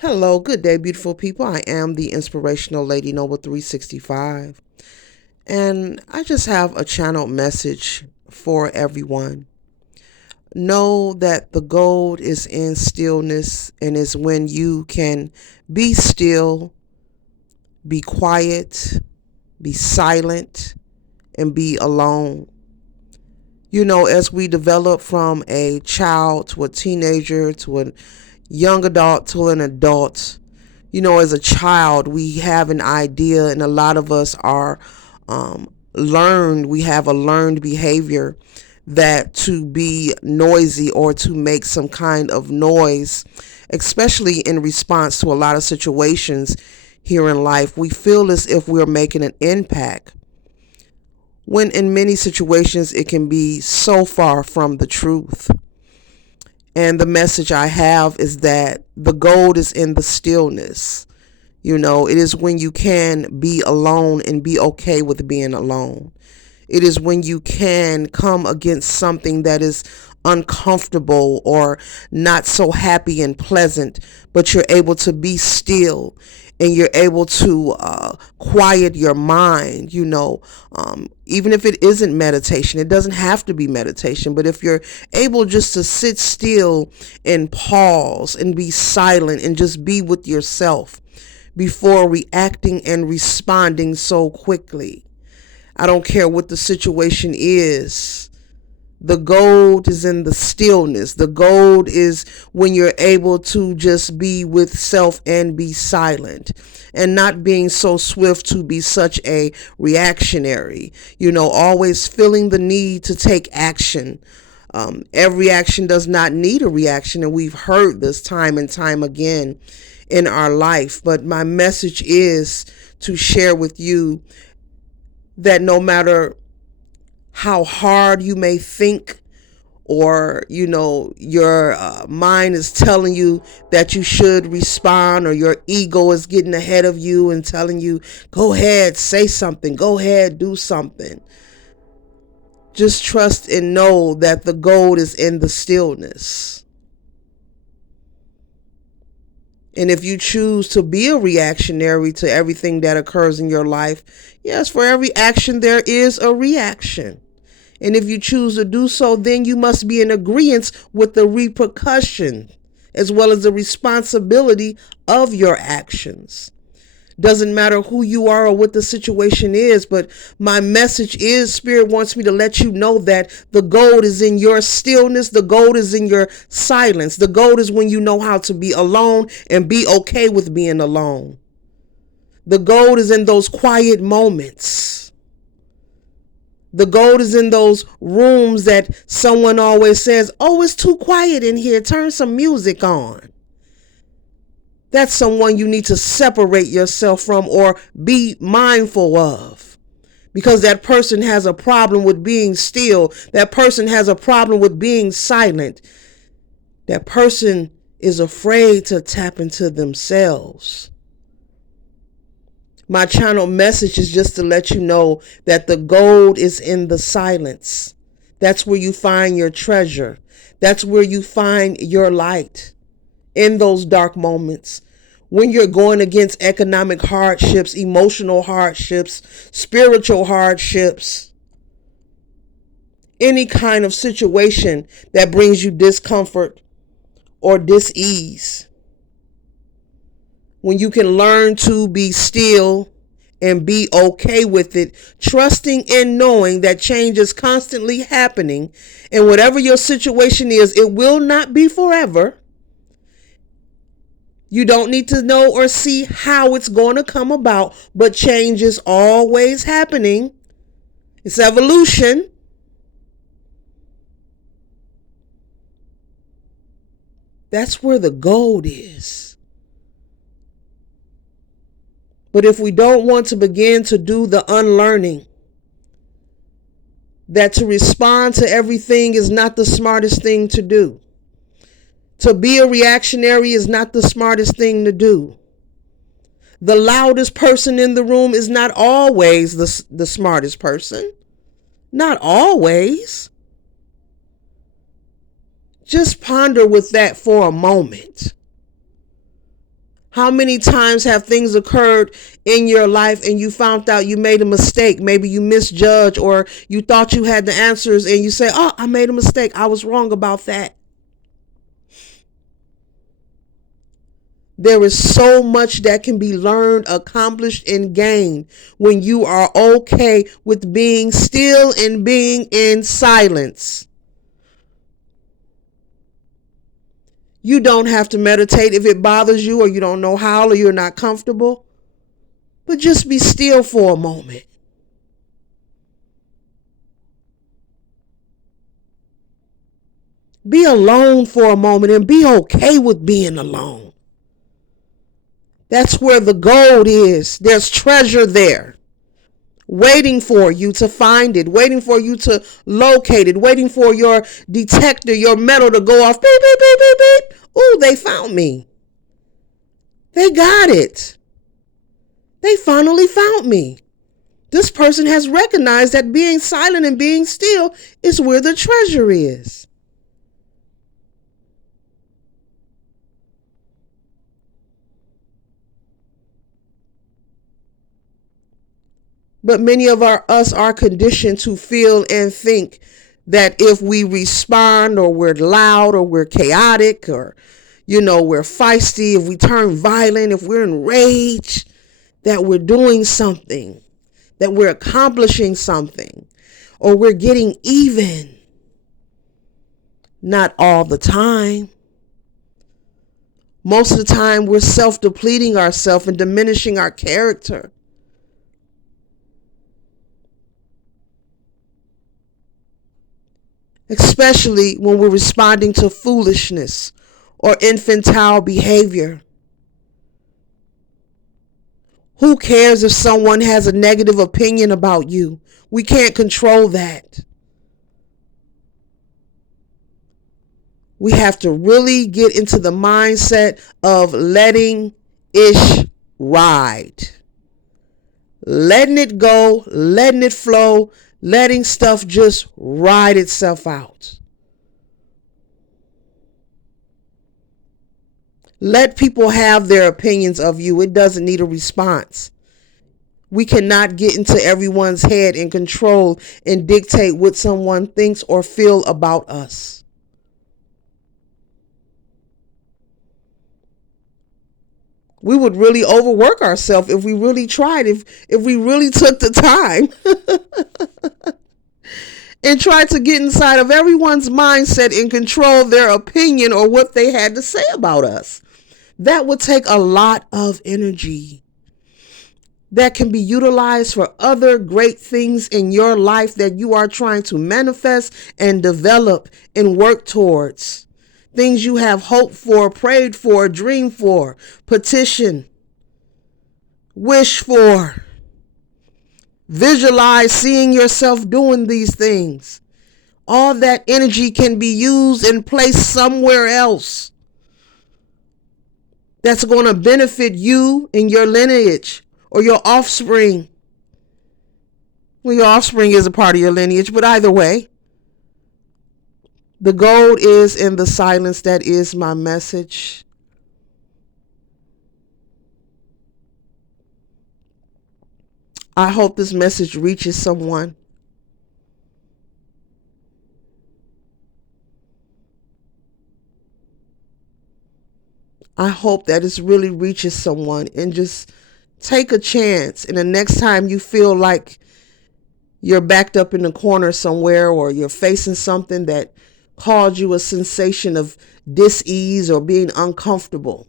Hello, good day, beautiful people. I am the inspirational Lady Noble 365, and I just have a channel message for everyone. Know that the gold is in stillness, and is when you can be still, be quiet, be silent, and be alone. As we develop from a child to a teenager to a young adult to an adult, as a child, we have an idea, and a lot of us are we have a learned behavior that to be noisy or to make some kind of noise, especially in response to a lot of situations here in life, we feel as if we're making an impact, when in many situations it can be so far from the truth. And the message I have is that the gold is in the stillness. It is when you can be alone and be okay with being alone. It is when you can come against something that is uncomfortable or not so happy and pleasant, but you're able to be still and you're able to quiet your mind. Even if it isn't meditation, it doesn't have to be meditation, but if you're able just to sit still and pause and be silent and just be with yourself before reacting and responding so quickly. I don't care what the situation is. The gold is in the stillness. The gold is when you're able to just be with self and be silent and not being so swift to be such a reactionary, always feeling the need to take action. Every action does not need a reaction, and we've heard this time and time again in our life. But my message is to share with you that no matter how hard you may think, or your mind is telling you that you should respond, or your ego is getting ahead of you and telling you, go ahead, say something, go ahead, do something, just trust and know that the gold is in the stillness. And if you choose to be a reactionary to everything that occurs in your life, yes, for every action there is a reaction. And if you choose to do so, then you must be in agreement with the repercussion as well as the responsibility of your actions. Doesn't matter who you are or what the situation is, but my message is, Spirit wants me to let you know that the gold is in your stillness. The gold is in your silence. The gold is when you know how to be alone and be okay with being alone. The gold is in those quiet moments. The gold is in those rooms that someone always says, oh, it's too quiet in here, turn some music on. That's someone you need to separate yourself from or be mindful of, because that person has a problem with being still. That person has a problem with being silent. That person is afraid to tap into themselves. My channel message is just to let you know that the gold is in the silence. That's where you find your treasure. That's where you find your light. In those dark moments, when you're going against economic hardships, emotional hardships, spiritual hardships, any kind of situation that brings you discomfort or dis-ease, when you can learn to be still and be okay with it, trusting and knowing that change is constantly happening, and whatever your situation is, it will not be forever. You don't need to know or see how it's going to come about, but change is always happening. It's evolution. That's where the gold is. But if we don't want to begin to do the unlearning, that to respond to everything is not the smartest thing to do. To be a reactionary is not the smartest thing to do. The loudest person in the room is not always the smartest person. Not always. Just ponder with that for a moment. How many times have things occurred in your life and you found out you made a mistake? Maybe you misjudged, or you thought you had the answers and you say, oh, I made a mistake. I was wrong about that. There is so much that can be learned, accomplished, and gained when you are okay with being still and being in silence. You don't have to meditate if it bothers you, or you don't know how, or you're not comfortable. But just be still for a moment. Be alone for a moment and be okay with being alone. That's where the gold is. There's treasure there, waiting for you to find it, waiting for you to locate it, waiting for your detector, your metal to go off. Beep, beep, beep, beep, beep. Ooh, they found me. They got it. They finally found me. This person has recognized that being silent and being still is where the treasure is. But many of us are conditioned to feel and think that if we respond, or we're loud, or we're chaotic, or, we're feisty, if we turn violent, if we're enraged, that we're doing something, that we're accomplishing something, or we're getting even. Not all the time. Most of the time, we're self-depleting ourselves and diminishing our character. Especially when we're responding to foolishness or infantile behavior. Who cares if someone has a negative opinion about you? We can't control that. We have to really get into the mindset of letting ish ride. Letting it go, letting it flow, letting stuff just ride itself out. Let people have their opinions of you. It doesn't need a response. We cannot get into everyone's head and control and dictate what someone thinks or feel about us. We would really overwork ourselves if we really tried, if we really took the time and tried to get inside of everyone's mindset and control their opinion or what they had to say about us. That would take a lot of energy that can be utilized for other great things in your life that you are trying to manifest and develop and work towards. Things you have hoped for, prayed for, dreamed for, petition, wish for. Visualize seeing yourself doing these things. All that energy can be used and placed somewhere else that's going to benefit you and your lineage or your offspring. Well, your offspring is a part of your lineage, but either way, the gold is in the silence. That is my message. I hope this message reaches someone. I hope that it really reaches someone, and just take a chance. And the next time you feel like you're backed up in the corner somewhere, or you're facing something that caused you a sensation of dis-ease or being uncomfortable,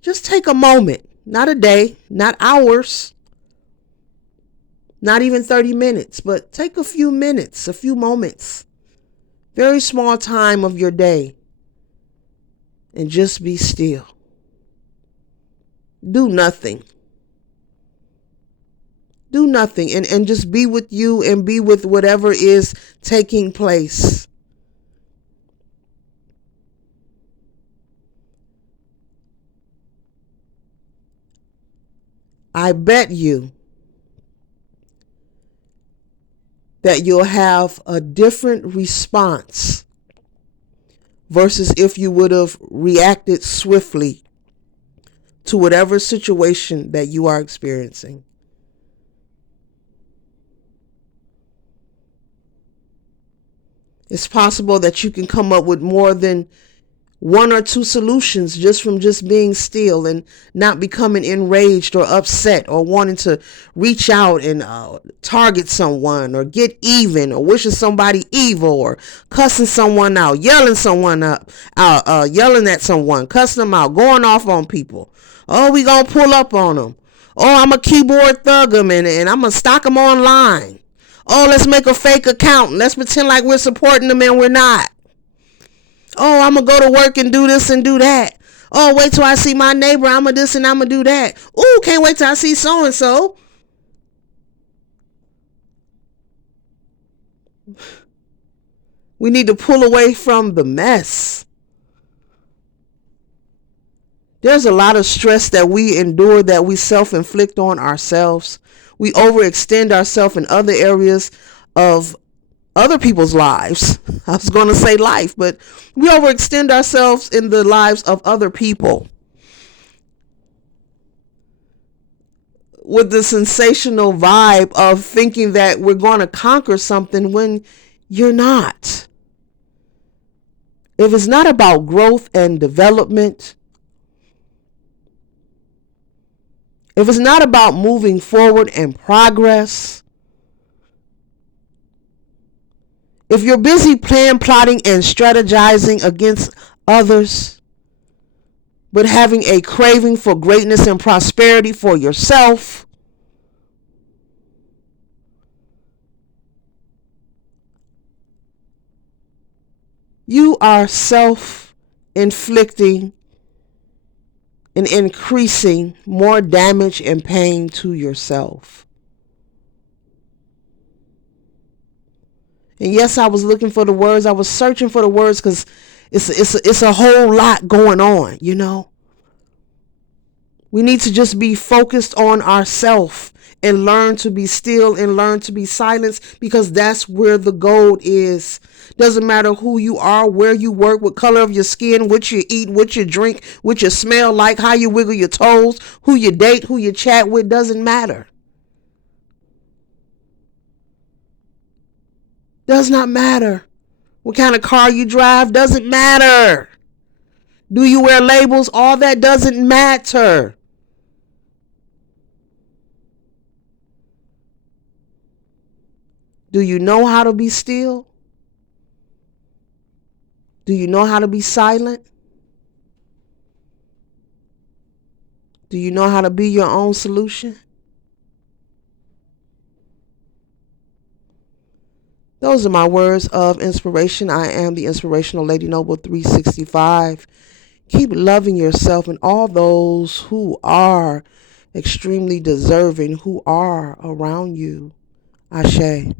just take a moment. Not a day, not hours, not even 30 minutes, but take a few minutes, a few moments, very small time of your day, and just be still. Do nothing. Do nothing, and just be with you and be with whatever is taking place. I bet you that you'll have a different response versus if you would have reacted swiftly to whatever situation that you are experiencing. It's possible that you can come up with more than one or two solutions just from just being still and not becoming enraged or upset or wanting to reach out and target someone or get even or wishing somebody evil or cussing someone out, yelling someone up, yelling at someone, cussing them out, going off on people. Oh, we gonna pull up on them. Oh, I'm a keyboard thug them and I'm gonna stalk them online. Oh, let's make a fake account. Let's pretend like we're supporting them and we're not. Oh, I'm going to go to work and do this and do that. Oh, wait till I see my neighbor. I'm going to this and I'm going to do that. Ooh, can't wait till I see so-and-so. We need to pull away from the mess. There's a lot of stress that we endure that we self-inflict on ourselves. We overextend ourselves in other areas of other people's lives. I was going to say life, but we overextend ourselves in the lives of other people with the sensational vibe of thinking that we're going to conquer something when you're not. If it's not about growth and development, if it's not about moving forward and progress, if you're busy plotting, and strategizing against others, but having a craving for greatness and prosperity for yourself, you are self-inflicting and increasing more damage and pain to yourself. And yes, I was looking for the words. I was searching for the words because it's a whole lot going on, you know. We need to just be focused on ourselves and learn to be still and learn to be silent, because that's where the gold is. Doesn't matter who you are, where you work, what color of your skin, what you eat, what you drink, what you smell like, how you wiggle your toes, who you date, who you chat with, doesn't matter. Does not matter. What kind of car you drive doesn't matter. Do you wear labels? All that doesn't matter. Do you know how to be still? Do you know how to be silent? Do you know how to be your own solution? Those are my words of inspiration. I am the Inspirational Lady Noble 365. Keep loving yourself and all those who are extremely deserving, who are around you. Ashe.